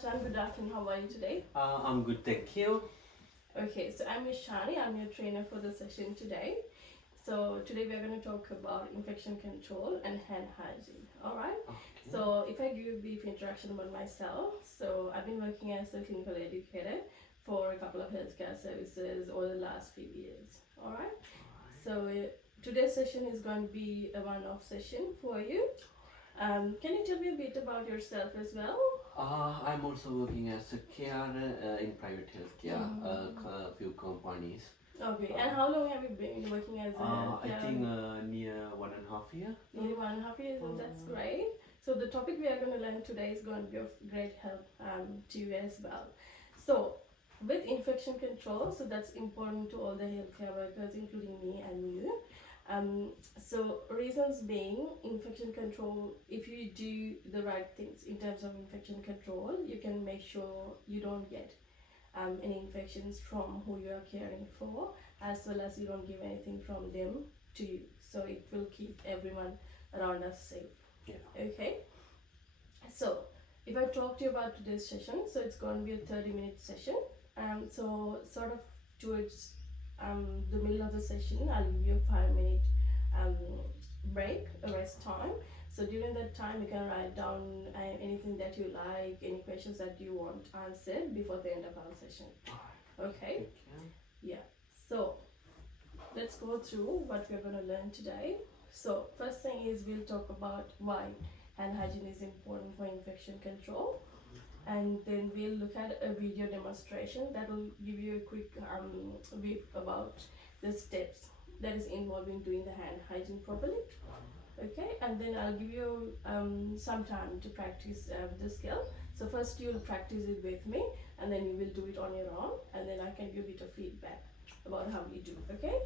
Hashan, good afternoon. How are you today? I'm good, thank you. Okay, so I'm Miss Shani. I'm your trainer for the session today. So today we are going to talk about infection control and hand hygiene. All right. Okay. So if I give you a brief introduction about myself, so I've been working as a clinical educator for a couple of healthcare services over the last few years. All right. So today's session is going to be a one-off session for you. Can you tell me a bit about yourself as well? I'm also working as a carer in private healthcare, a few companies. Okay, and how long have you been working as a I healthcare? think near 1.5 year. Nearly 1.5 years, and that's great. So the topic we are going to learn today is going to be of great help to you as well. So with infection control, so that's important to all the healthcare workers, including me and you. So reasons being, infection control, if you do the right things in terms of infection control, you can make sure you don't get any infections from who you are caring for, as well as you don't give anything from them to you. So it will keep everyone around us safe. Yeah. Okay. So if I talk to you about today's session, so it's going to be a 30-minute session. So sort of towards the middle of the session, I'll give you a 5-minute break, a rest time. So during that time, you can write down anything that you like, any questions that you want answered before the end of our session. Okay? Yeah. So let's go through what we're going to learn today. So first thing is we'll talk about why hand hygiene is important for infection control. And then we'll look at a video demonstration that will give you a quick brief about the steps that is involved in doing the hand hygiene properly. Okay, and then I'll give you some time to practice the skill. So first you'll practice it with me, and then you will do it on your own, and then I can give you a bit of feedback about how you do. Okay.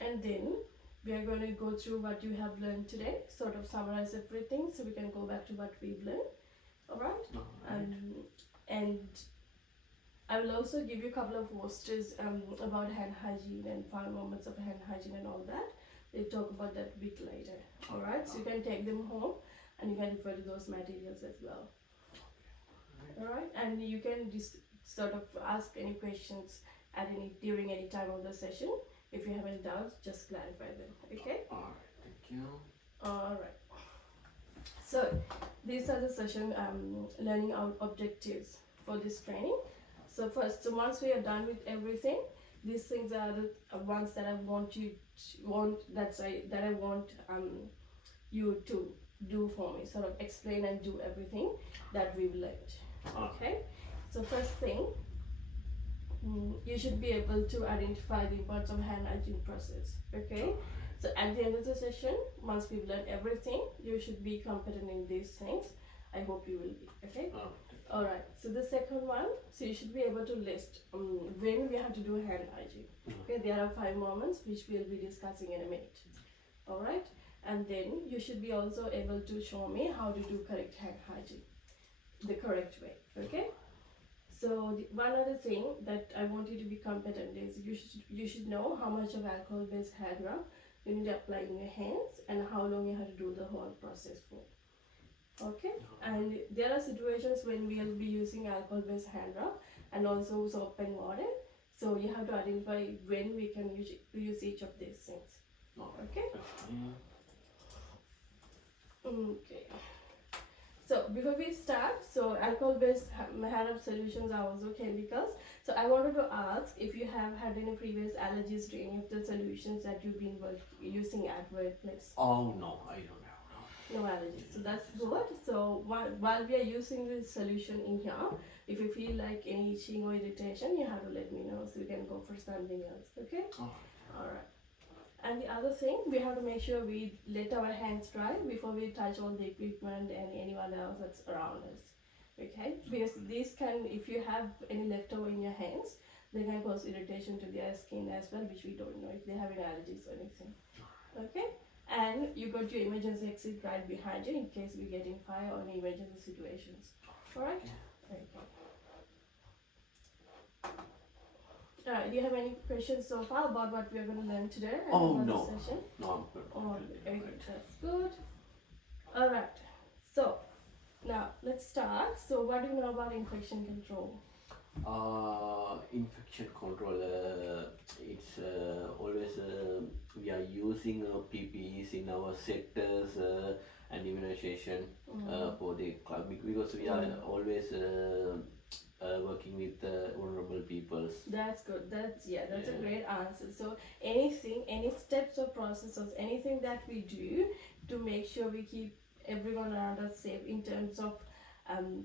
And then we are going to go through what you have learned today, sort of summarize everything so we can go back to what we've learned. Alright? And I will also give you a couple of posters about hand hygiene and 5 moments of hand hygiene and all that. We'll talk about that a bit later. Alright? So you can take them home and you can refer to those materials as well. Alright? And you can just sort of ask any questions during any time of the session. If you have any doubts, just clarify them. Okay? Alright, thank you. Alright. So these are the session learning out objectives for this training. So first, so once we are done with everything, these things are the ones that I want you you to do for me. Sort of explain and do everything that we've learned. Okay. So first thing, you should be able to identify the importance of hand hygiene process. Okay. So at the end of the session, once we've learned everything, you should be competent in these things. I hope you will be. Okay. Alright. So the second one, so you should be able to list when we have to do hand hygiene. Okay. There are 5 moments which we'll be discussing in a minute. Alright. And then you should be also able to show me how to do correct hand hygiene, the correct way. Okay. So one other thing that I want you to be competent is you should know how much of alcohol-based hand rub you need to apply in your hands and how long you have to do the whole process for. Okay? And there are situations when we will be using alcohol-based hand rub and also soap and water. So you have to identify when we can use each of these things. Okay? Okay. So before we start, so alcohol-based hand rub solutions are also chemicals. So I wanted to ask if you have had any previous allergies to any of the solutions that you've been using at workplace. Oh no, I don't have no allergies. So that's good. So while we are using this solution in here, if you feel like any itching or irritation, you have to let me know so we can go for something else. Okay? Alright. And the other thing, we have to make sure we let our hands dry before we touch all the equipment and anyone else that's around us. Okay? Because these can, if you have any leftover in your hands, they can cause irritation to their skin as well, which we don't know if they have any allergies or anything. Okay? And you got your emergency exit right behind you in case we get in fire or any emergency situations. Alright? Okay. Do you have any questions so far about what we are going to learn today? No. Session? No, I'm good. Okay, that's good. Alright. So, now let's let's start. So what do you know about infection control? Infection control, it's always we are using PPEs in our sectors and immunization for the club because we are always working with vulnerable peoples. That's good. That's a great answer. So anything, any steps or processes, anything that we do to make sure we keep everyone around us safe in terms of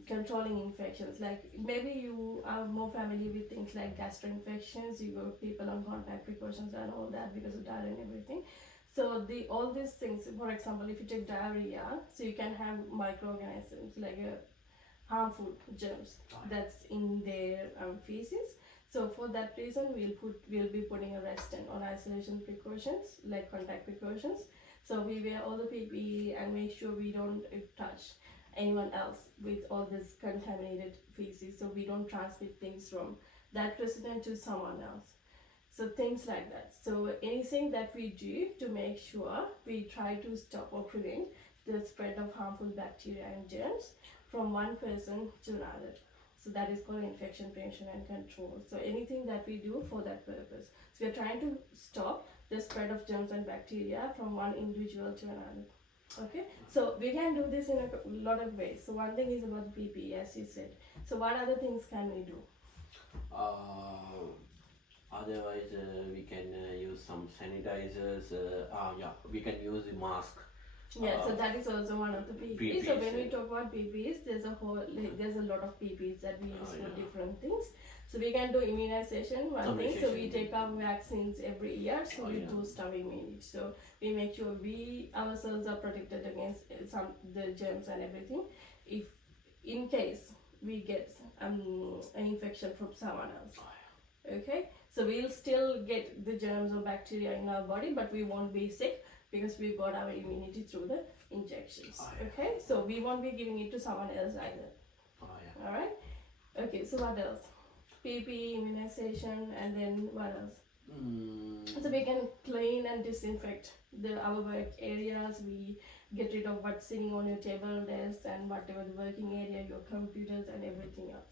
controlling infections. Like maybe you are more familiar with things like gastro infections. You got people on contact precautions and all that because of diarrhea and everything. So all these things, for example, if you take diarrhea, so you can have microorganisms like harmful germs that's in their feces. So for that reason, we'll be putting a restant or isolation precautions like contact precautions. So we wear all the PPE and make sure we don't touch anyone else with all this contaminated feces, so we don't transmit things from that resident to someone else. So things like that. So anything that we do to make sure we try to stop or prevent the spread of harmful bacteria and germs from one person to another. So that is called infection prevention and control. So anything that we do for that purpose. So we are trying to stop the spread of germs and bacteria from one individual to another. Okay, so we can do this in a lot of ways. So one thing is about PPE, as you said. So what other things can we do? Otherwise, we can use some sanitizers. We can use the mask. Yeah, so that is also one of the PPEs. So when we talk about PPEs, there's a lot of PPEs that we use for different things. So we can do immunization, one thing. So we take our vaccines every year, so we boost our immunity. So we make sure we ourselves are protected against the germs and everything. If in case we get an infection from someone else, okay. So we'll still get the germs or bacteria in our body, but we won't be sick because we got our immunity through the injections. Okay, so we won't be giving it to someone else either. All right. Okay. So what else? PPE, immunization, and then what else? So we can clean and disinfect our work areas. We get rid of what's sitting on your table, desk, and whatever the working area, your computers, and everything else.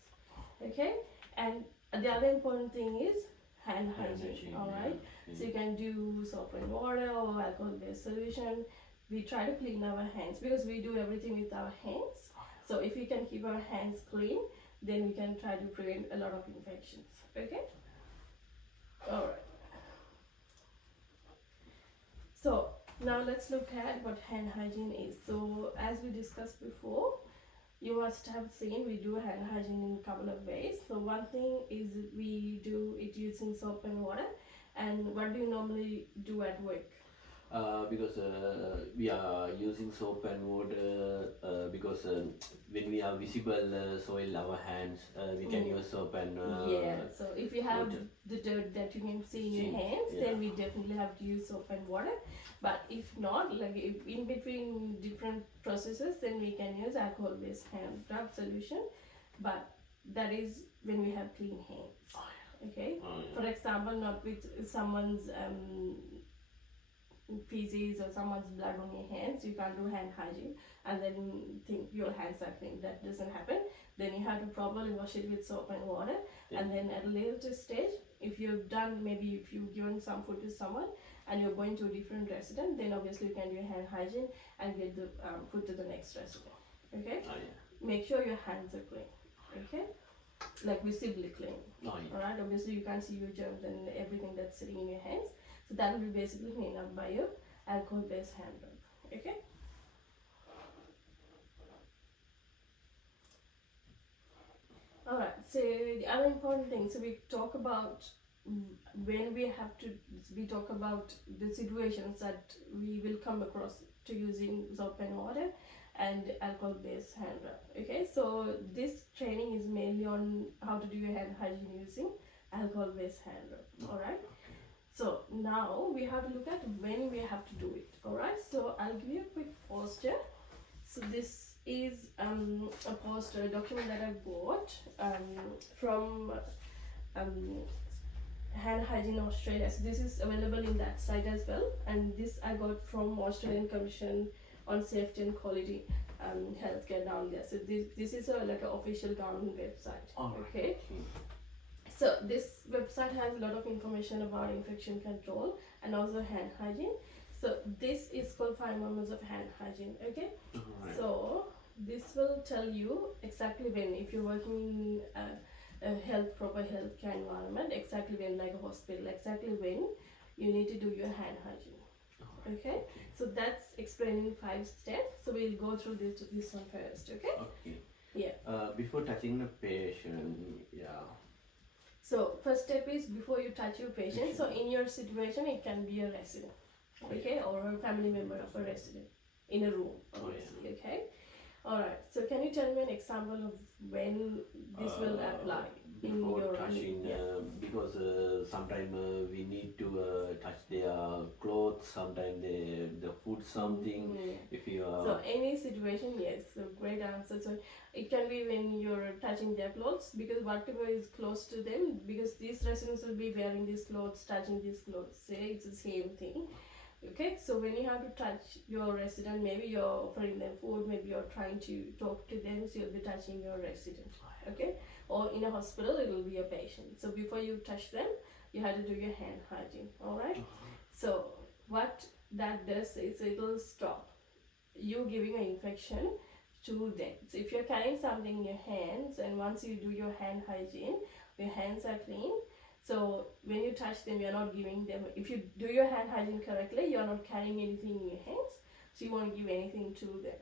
Okay, and the other important thing is hand hygiene. All right. So you can do soap and water or alcohol-based solution. We try to clean our hands because we do everything with our hands. So if we can keep our hands clean, then we can try to prevent a lot of infections. Okay? Alright. So now let's look at what hand hygiene is. So as we discussed before, you must have seen we do hand hygiene in a couple of ways. So one thing is we do it using soap and water. And what do you normally do at work? Because we are using soap and water because when we are visible soil our hands, we can use soap and so if you have the dirt that you can see in your hands, then we definitely have to use soap and water. But if not, like if in between different processes, then we can use alcohol-based hand rub solution. But that is when we have clean hands. Okay. For example, not with someone's feces or someone's blood on your hands. You can't do hand hygiene and then think your hands are clean. That doesn't happen. Then you have to properly wash it with soap and water. And then at a later stage, if you've done, maybe if you've given some food to someone and you're going to a different resident, then obviously you can do hand hygiene and get the food to the next resident. Okay. Make sure your hands are clean. Okay. Like visibly clean. Alright, obviously you can't see your germs and everything that's sitting in your hands. So that will be basically cleaned up by your alcohol-based hand rub. Okay? Alright, so the other important thing, so we talk about when we talk about the situations that we will come across to using soap and water and alcohol-based hand rub. Okay, so this training is mainly on how to do your hand hygiene using alcohol-based hand rub. Alright, so now we have to look at when we have to do it. Alright, so I'll give you a quick poster. So this is a poster document that I bought from Hand Hygiene Australia. So this is available in that site as well, and this I got from Australian Commission on Safety and Quality healthcare down there. So this is like an official government website. Alright. Okay. So this website has a lot of information about infection control and also hand hygiene. So this is called 5 moments of hand hygiene. Okay. Alright. So this will tell you exactly when, if you're working in a proper healthcare environment, exactly when, like a hospital, exactly when you need to do your hand hygiene. Okay, so that's explaining 5 steps. So we'll go through this one first. Okay. Okay. Yeah. Before touching the patient, yeah. So first step is before you touch your patient. So in your situation, it can be a resident, okay, or a family member of a resident in a room, obviously. Okay. All right. So can you tell me an example of when this will apply in Before your touching, because sometimes we need to touch their clothes, sometimes the food, something. If you are So any situation, yes. So great answer. So it can be when you're touching their clothes, because whatever is close to them, because these residents will be wearing these clothes, touching these clothes. Say it's the same thing. Okay, so when you have to touch your resident, maybe you're offering them food, maybe you're trying to talk to them, so you'll be touching your resident. Okay, or in a hospital, it will be a patient. So before you touch them, you have to do your hand hygiene. All right. So what that does is it will stop you giving an infection to them. So if you're carrying something in your hands, and once you do your hand hygiene, your hands are clean. So when you touch them, you're not giving them, if you do your hand hygiene correctly, you're not carrying anything in your hands, so you won't give anything to them.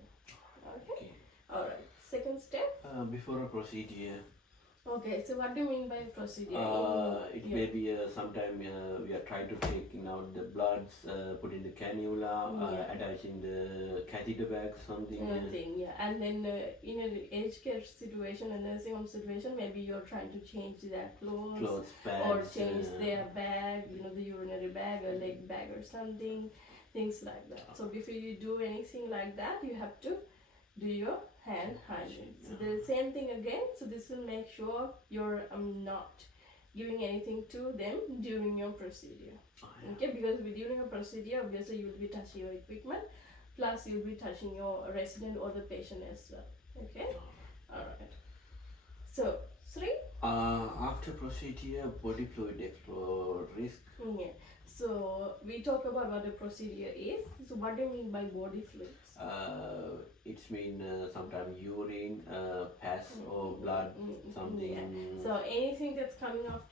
Okay. All right. Second step. before a procedure. Okay, so what do you mean by procedure? It may be sometime we are trying to taking out the bloods, put in the cannula, attaching the catheter bag, something. Yeah. And then in an aged care situation, a nursing home situation, maybe you're trying to change their clothes, pads, or change their bag, the urinary bag or leg bag or something, things like that. So before you do anything like that, you have to do your hand hygiene. So the same thing again. So this will make sure you're not giving anything to them during your procedure. Okay, because during a procedure, obviously you will be touching your equipment, plus you'll be touching your resident or the patient as well. Okay. All right. So 3. After procedure, body fluid explore risk. Yeah. So we talk about what the procedure is. So what do you mean by body fluids? It's mean sometimes urine, pus or blood, something. Yeah. So anything that's coming out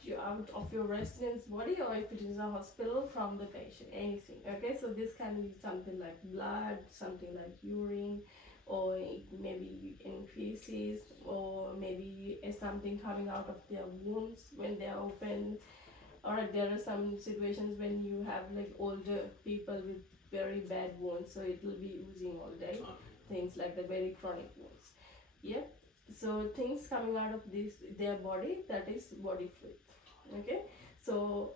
of your resident's body, or if it is a hospital, from the patient, anything. Okay. So this can be something like blood, something like urine, or maybe in feces, or maybe something coming out of their wounds when they are open. Alright, there are some situations when you have like older people with very bad wounds, so it will be oozing all day, things like the very chronic wounds. Yeah, so things coming out of their body, that is body fluid. Okay, so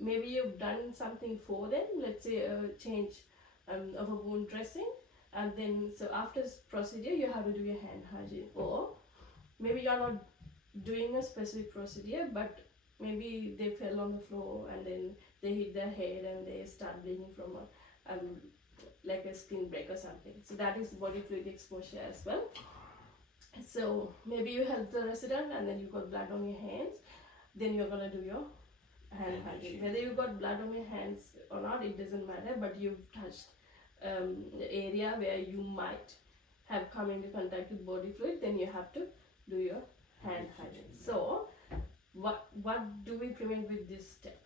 maybe you've done something for them, let's say a change of a wound dressing, and then so after procedure you have to do your hand hygiene, or maybe you're not doing a specific procedure, but maybe they fell on the floor and then they hit their head and they start bleeding from like a skin break or something. So that is body fluid exposure as well. So maybe you help the resident and then you got blood on your hands, then you're gonna do your hand hygiene. Whether you got blood on your hands or not, it doesn't matter, but you've touched the area where you might have come into contact with body fluid, then you have to do your hand hygiene. So what do we prevent with this step?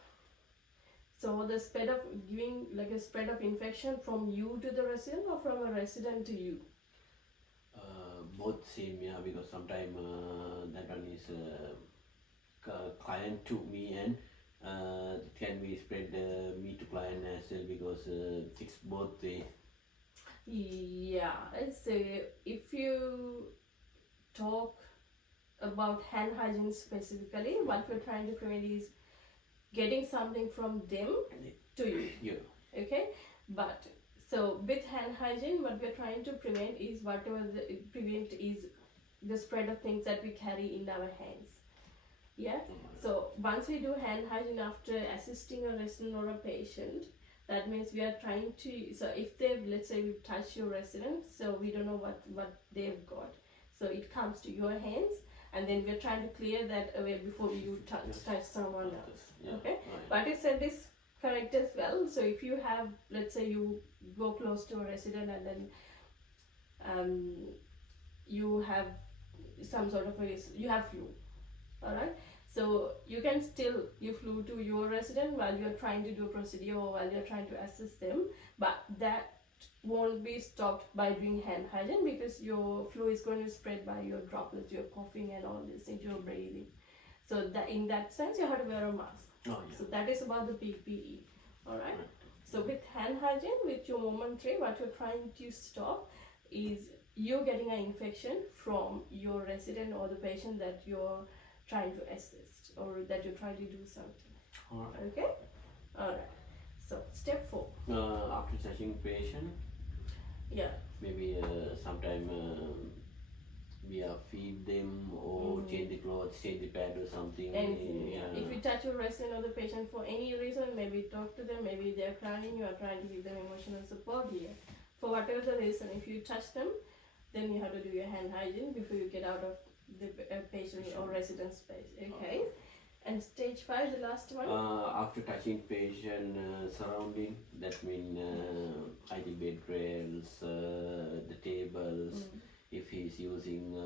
So the spread of giving, like a spread of infection from you to the resident or from a resident to you? Both same, yeah, because sometimes that one is client to me, and it can be spread me to client as well, because it's both way. Yeah, so if you talk about hand hygiene specifically, what we're trying to prevent is getting something from them to you. Yeah. Okay, but so with hand hygiene, what we're trying to prevent is the spread of things that we carry in our hands. Yeah. So once we do hand hygiene after assisting a resident or a patient, That means we are trying to, so if they, let's say we touch your resident, so we don't know what they've got. So it comes to your hands, and then we're trying to clear that away before you touch someone else. Yeah, okay? right. What you said is correct as well. So if you have, let's say you go close to a resident and then you have some sort of you have flu, all right? So you can still give flu to your resident while you're trying to do a procedure or while you're trying to assist them, but that won't be stopped by doing hand hygiene, because your flu is going to spread by your droplets, your coughing and all this into your breathing. So that in that sense you have to wear a mask. Oh, yeah. So that is about the PPE, all right? Right. So with hand hygiene, with your moment 3, what you're trying to stop is you getting an infection from your resident or the patient that you're trying to assist or that you're trying to do something. All right. Okay? Alright. So step 4. After touching patient, Yeah. maybe sometime we feed them or change the clothes, change the pad or something. Anything. Yeah. If you touch your resident or the patient for any reason, maybe talk to them, maybe they're crying, you are trying to give them emotional support here. For whatever the reason, if you touch them, then you have to do your hand hygiene before you get out of the patient or resident space. Okay? And stage 5, the last one? After touching patient surrounding, that means either bed rails, the tables, if he's using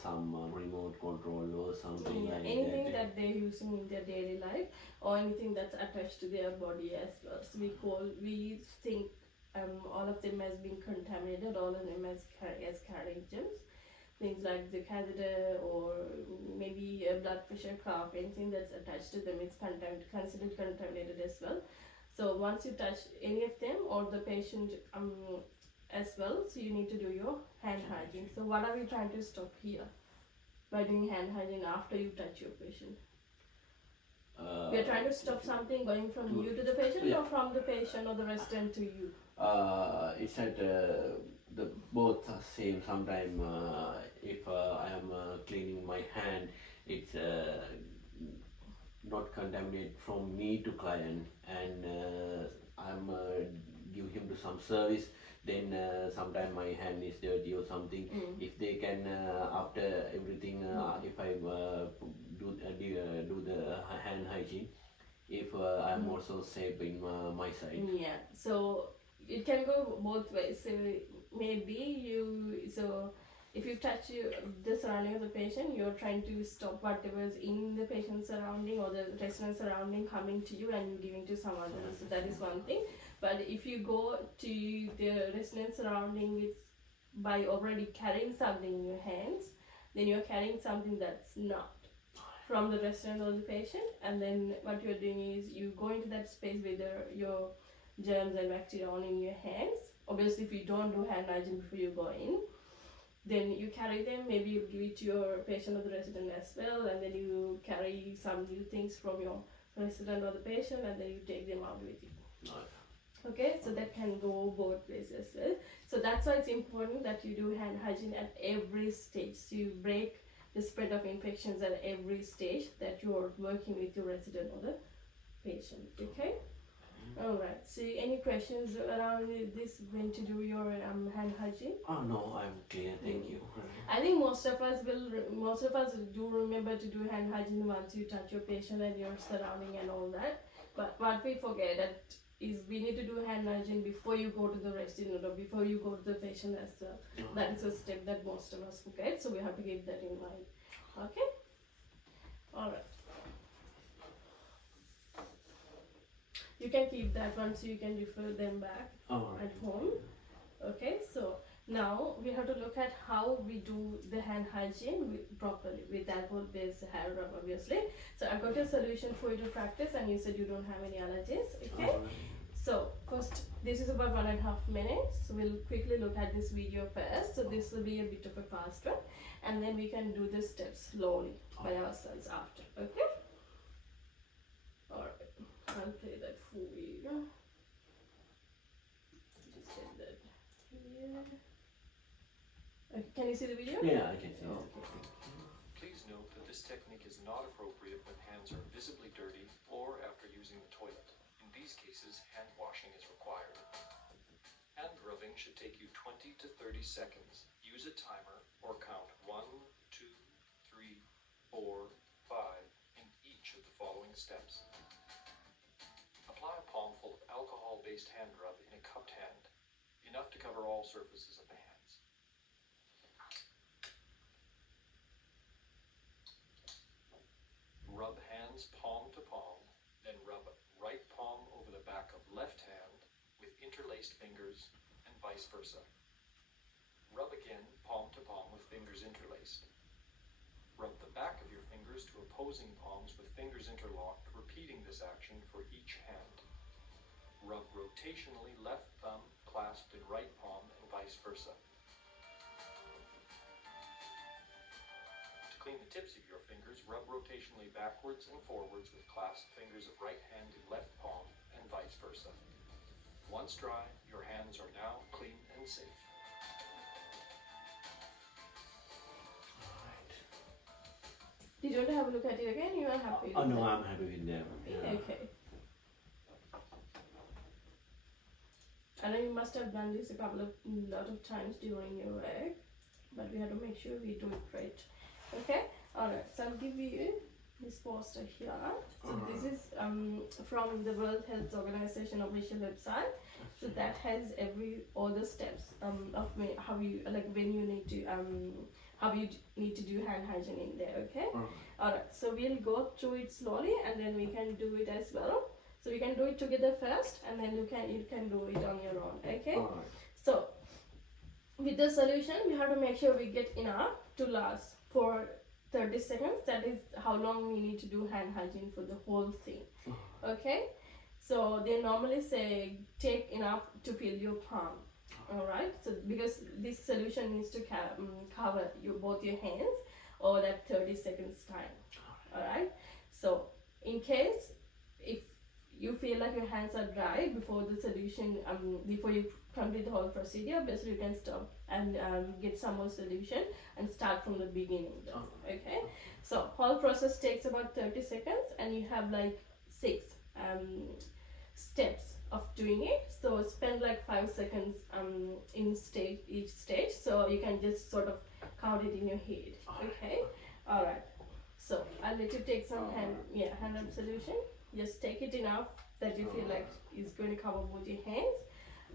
some remote control or something like anything that. that they're using in their daily life or anything that's attached to their body as well. So we think all of them as being contaminated, all of them as carrying germs. Things like the catheter or maybe a blood pressure cuff, anything that's attached to them is considered contaminated as well. So once you touch any of them or the patient as well, so you need to do your hand hygiene. So what are we trying to stop here by doing hand hygiene after you touch your patient? We are trying to stop something going from you to the patient or from the patient or the resident to you. It's at the both are same. Sometimes if I am cleaning my hand, it's not contaminated from me to client, and I'm give him to some service. Then sometimes my hand is dirty or something. If they can after everything, if I do the hand hygiene, if I'm also safe in my side. Yeah. So it can go both ways. So maybe if you touch the surrounding of the patient, you're trying to stop whatever's in the patient surrounding or the resident surrounding coming to you and giving to someone else. So that is one thing. But if you go to the resident surrounding it's by already carrying something in your hands, then you're carrying something that's not from the resident or the patient, and then what you're doing is you go into that space with your germs and bacteria all in your hands. Obviously, if you don't do hand hygiene before you go in, then you carry them, maybe you give it to your patient or the resident as well, and then you carry some new things from your resident or the patient, and then you take them out with you. Okay, so that can go both ways as well. So that's why it's important that you do hand hygiene at every stage. So you break the spread of infections at every stage that you're working with your resident or the patient. Okay? Alright, so any questions around this when to do your hand hygiene? Oh no, I'm clear, thank you. I think most of us do remember to do hand hygiene once you touch your patient and your surrounding and all that. But what we forget that is we need to do hand hygiene before you go to the resident or before you go to the patient as well. That is a step that most of us forget, so we have to keep that in mind. Okay? Alright. You can keep that one so you can refer them back at home. Okay, so now we have to look at how we do the hand hygiene properly with alcohol-based hair rub, obviously. So I've got a solution for you to practice, and you said you don't have any allergies. Okay. So first, this is about 1.5 minutes. So we'll quickly look at this video first. So this will be a bit of a fast one, and then we can do the steps slowly by ourselves after. Okay. All right. I'll play that for you. Just get that here. Okay, can you see the video? Yeah, I can see. Okay. Please note that this technique is not appropriate when hands are visibly dirty or after using the toilet. In these these cases, hand washing is required. Hand rubbing should take you 20 to 30 seconds. Use a timer or count 1, 2, 3, 4, 5 in each of the following steps. Apply a palmful of alcohol-based hand rub in a cupped hand, enough to cover all surfaces of the hands. Rub hands palm to palm, then rub right palm over the back of left hand with interlaced fingers and vice versa. Rub again palm to palm with fingers interlaced. Rub the back of your fingers to opposing palms with fingers interlocked, repeating this action for each hand. Rub rotationally left thumb clasped in right palm and vice versa. To clean the tips of your fingers, rub rotationally backwards and forwards with clasped fingers of right hand in left palm and vice versa. Once dry, your hands are now clean and safe. Did you want to have a look at it again? You are happy Oh with no, that? I'm happy with them. Yeah. Okay. I know you must have done this a lot of times during your work, but we have to make sure we do it right. Okay. All right. So I'll give you this poster here. So this is from the World Health Organization official website. So that has all the steps of how you when you need to how you need to do hand hygiene in there. Okay. All right. So we'll go through it slowly, and then we can do it as well. So we can do it together first, and then you can do it on your own. Okay. So with the solution, we have to make sure we get enough to last for 30 seconds. That is how long we need to do hand hygiene for the whole thing. Okay. So they normally say take enough to fill your palm. All right. So because this solution needs to cover both your hands or that 30 seconds time. All right. So in case if you feel like your hands are dry before the solution, before you complete the whole procedure, basically you can stop and get some more solution and start from the beginning. Okay. So whole process takes about 30 seconds, and you have like 6 steps of doing it. So spend like 5 seconds in each stage, so you can just sort of count it in your head. Okay. All right. So I'll let you take some hand rub solution. Just take it enough that you feel like it's going to cover both your hands.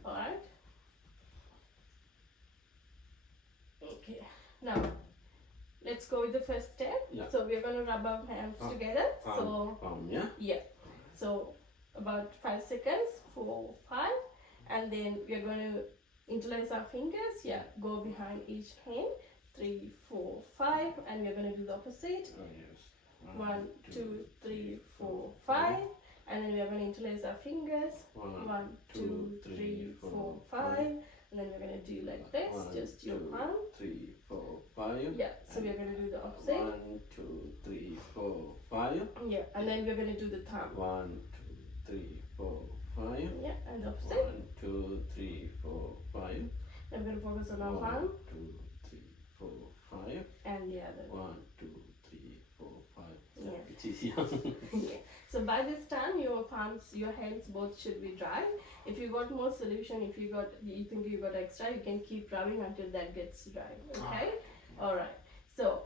All right. Okay. Now let's go with the first step. Yeah. So we're going to rub our hands together. Yeah. So about 5 seconds, 4, 5, and then we're going to interlace our fingers. Yeah, go behind each hand, 3, 4, 5, and we're going to do the opposite. 1, 2, 3, 4, 5, and then we're going to interlace our fingers. 1, 2, 3, 4, 5, and then we're going to do like this, just your palm. 3, 4, 5. Yeah, so we're going to do the opposite. 1, 2, 3, 4, 5. Yeah, and then we're going to do the thumb. 1, 2, 3, 4, 5. Yeah, and the opposite. 1, 2, 3, 4, 5. Then we're going to focus on our 1, palm. 2, 3, 4, 5. And the other. 1, 2, 3, 4, 5. Yeah. It's easier. Yeah. So by this time your palms, your hands both should be dry. If you got more solution, if you think you got extra, you can keep rubbing until that gets dry. Okay. All right. So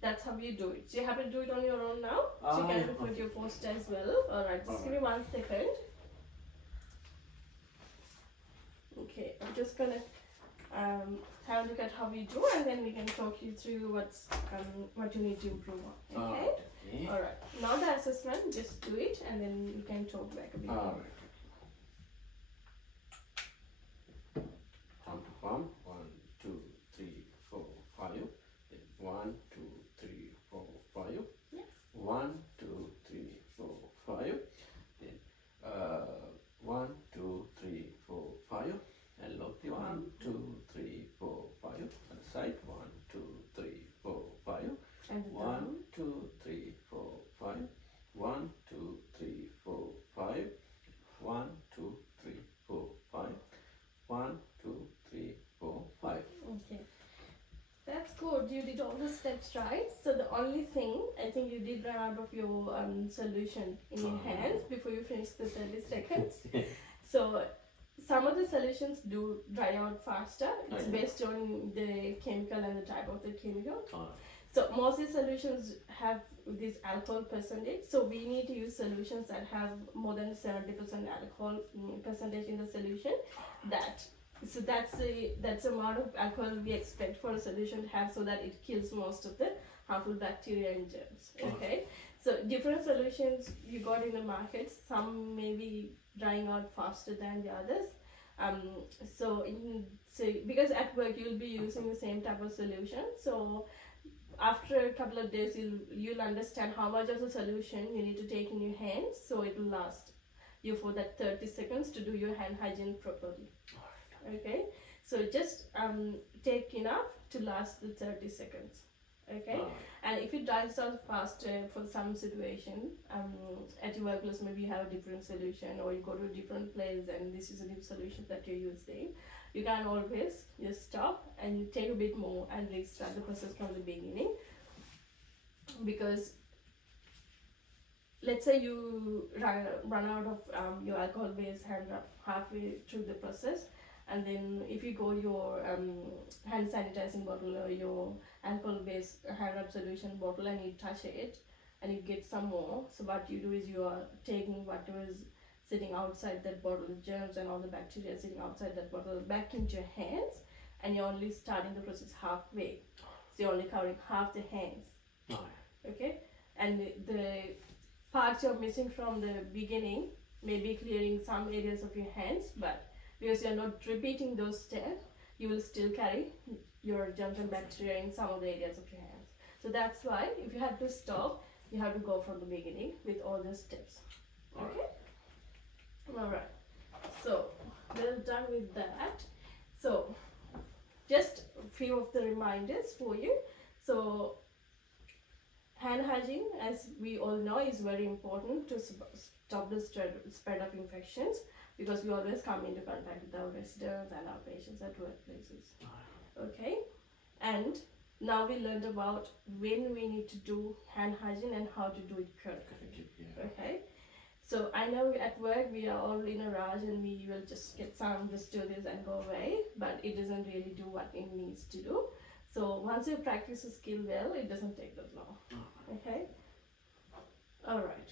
that's how you do it. So you have to do it on your own now. So you can look at your poster as well. All right. Just give me 1 second. Okay. I'm just gonna have a look at how we do, and then we can talk you through what you need to improve on. Okay. All right. Now the assessment, just do it, and then you can talk back a bit. All right. Palm to palm. 1, 2, 3, 4, 5. Then 1, 2, 3, 4, 5. Yeah. 1, 2, 3, 4, 5. Then 1, 2, 3, 4, 5. And look, 1, 2, 3, 4, 5. And side 1, 2, 3, 4, 5. And the 1, thumb. 2, 3, 4, 5. 1, 2, 3, 4, 5. 1, 2, 3, 4, 5. 1, 2, 3, 4, you did all the steps right. So the only thing, I think you did run out of your solution in your hands before you finish the 30 seconds. So some of the solutions do dry out faster. It's based on the chemical and the type of the chemical. So most of the solutions have this alcohol percentage. So we need to use solutions that have more than 70% alcohol percentage in the solution. So that's the amount of alcohol we expect for a solution to have, so that it kills most of the harmful bacteria and germs. Okay. So different solutions you got in the market. Some may be drying out faster than the others. So because at work you'll be using the same type of solution. So after a couple of days you'll understand how much of the solution you need to take in your hands, so it will last you for that 30 seconds to do your hand hygiene properly. Okay, so just take enough to last the 30 seconds. Okay, and if it dries out faster for some situation, at your workplace maybe you have a different solution, or you go to a different place and this is a new solution that you're using, you can always just stop and take a bit more and restart the process from the beginning. Because let's say you run out of your alcohol based hand rub halfway through the process, and then if you go your hand sanitizing bottle or your alcohol based hand rub solution bottle and you touch it and you get some more, so what you do is you are taking whatever is sitting outside that bottle, the germs and all the bacteria sitting outside that bottle, back into your hands, and you're only starting the process halfway. So you're only covering half the hands. Okay, and the parts you're missing from the beginning may be clearing some areas of your hands, but because you're not repeating those steps, you will still carry your germs and bacteria in some of the areas of your hands. So that's why if you have to stop, you have to go from the beginning with all the steps. Okay? Alright. So we're done with that. So just a few of the reminders for you. So hand hygiene, as we all know, is very important to stop the spread of infections, because we always come into contact with our residents and our patients at workplaces. Okay, and now we learned about when we need to do hand hygiene and how to do it correctly. Okay, so I know at work we are all in a rush and we will just get some, just do this and go away, but it doesn't really do what it needs to do. So once you practice a skill well, it doesn't take that long. Okay, alright.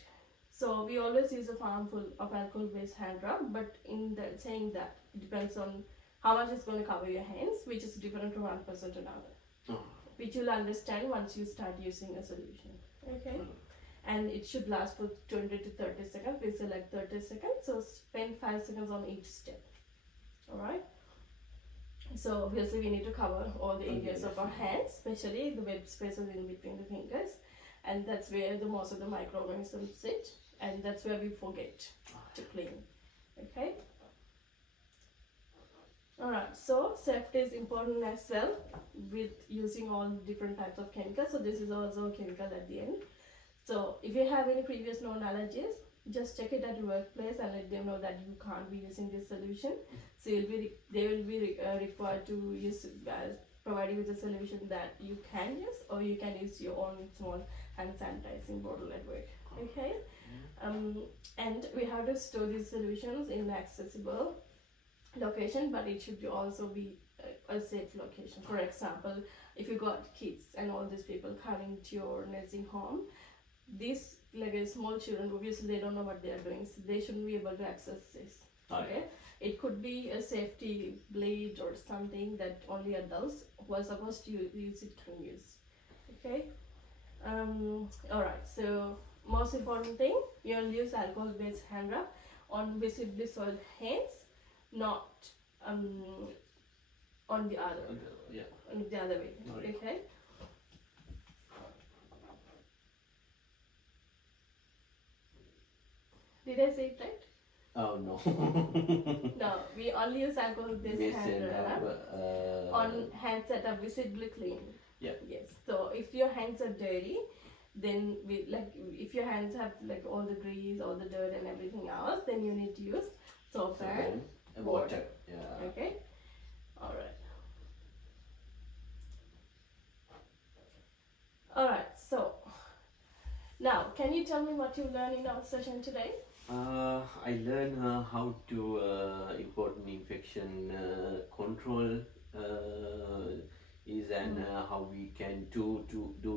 So we always use a farmful of alcohol-based hand rub, but in that saying that it depends on how much it's going to cover your hands, which is different from one person to another, which you'll understand once you start using a solution. Okay, and it should last for 20 to 30 seconds. We select 30 seconds, so spend 5 seconds on each step. All right. So obviously we need to cover all the areas of our hands, especially the web spaces in between the fingers, and that's where the most of the microorganisms sit, and that's where we forget to clean. Okay. Alright, so safety is important as well with using all different types of chemicals. So this is also a chemical at the end. So if you have any previous known allergies, just check it at your workplace and let them know that you can't be using this solution. So they will be required to use provide you with a solution that you can use, or you can use your own small hand sanitizing bottle at work. Okay, and we have to store these solutions in an accessible location, but it should also be a safe location. For example, if you got kids and all these people coming to your nursing home, these like small children, obviously they don't know what they are doing, so they shouldn't be able to access this. Okay, it could be a safety blade or something that only adults who are supposed to use it can use. Okay, alright, so most important thing, you'll use alcohol based hand rub on visibly soiled hands, not on the other, on the other way. Okay. Did I say it right? Oh no. No, we only use alcohol based hand rub on hands that are visibly clean. Yeah. Yes. So if your hands are dirty, then if your hands have like all the grease, all the dirt and everything else, then you need to use soap and water. Yeah. Okay. All right. Now, can you tell me what you learned in our session today? I learned how to important infection control is and how we can do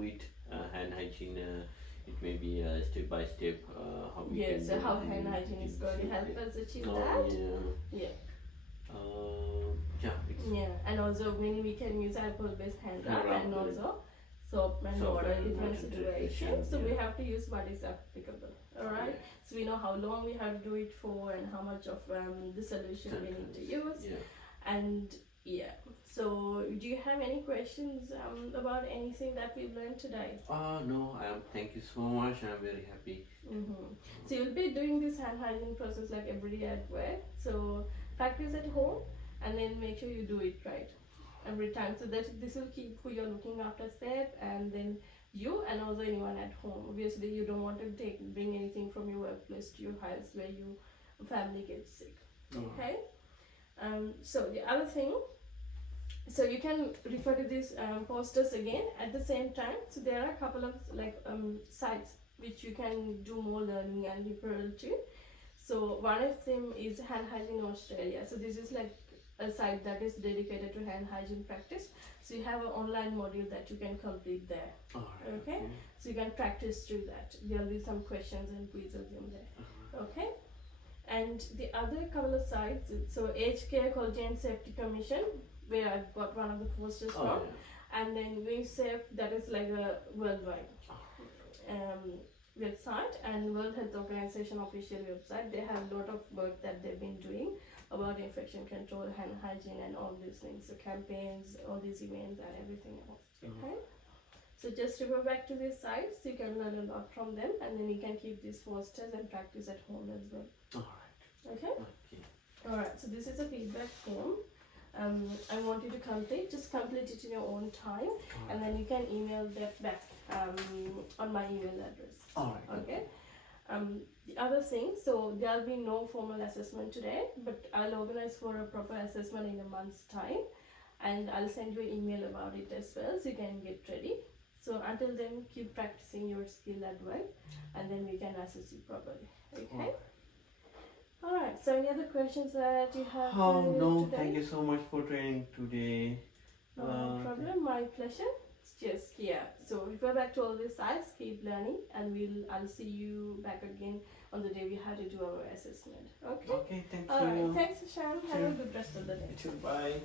it hand hygiene. It may be step by step how we Yes, can so do how it hand hygiene is going to help us achieve that. yeah. Yeah. It's Yeah, and also when we can use alcohol-based hand rub Hand and rub, also soap and soap water in and different water situations. So yeah. we have to use what is applicable. Alright, so we know how long we have to do it for and how much of the solution we need to use. Yeah. And yeah, so do you have any questions about anything that we've learned today? No, thank you so much. I'm very happy. So you'll be doing this hand hygiene process like every day at work. So practice at home and then make sure you do it right every time. So that this will keep who you're looking after safe, and then you and also anyone at home. Obviously, you don't want to bring anything from your workplace to your house where your family gets sick. Okay. So the other thing. So you can refer to these posters again at the same time. So there are a couple of sites which you can do more learning and referral to. So one of them is Hand Hygiene Australia. So this is like a site that is dedicated to hand hygiene practice. So you have an online module that you can complete there. Okay? So you can practice through that. There will be some questions and quizzes in there. Okay? And the other couple of sites, so Aged Care Quality and Safety Commission, where I got one of the posters from, and then WingSafe, that is like a worldwide website, and World Health Organization official website. They have a lot of work that they've been doing about infection control, hand hygiene, and all these things. So campaigns, all these events, and everything else. Okay. So just refer back to these sites. You can learn a lot from them, and then you can keep these posters and practice at home as well. Alright. Okay. Alright. So this is a feedback form. I want you to just complete it in your own time, and then you can email that back on my email address. Alright. Okay. The other thing, so there'll be no formal assessment today, but I'll organize for a proper assessment in a month's time, and I'll send you an email about it as well, so you can get ready. So until then, keep practicing your skill at work, and then we can assess you properly. Okay. Alright, so any other questions that you have? No, today? thank you so much for training today. No problem, my pleasure. It's just so refer back to all these sites, keep learning, and I'll see you back again on the day we have to do our assessment. Okay? Okay, thank you. Alright, thanks Shan. Have a good rest of the day. Bye.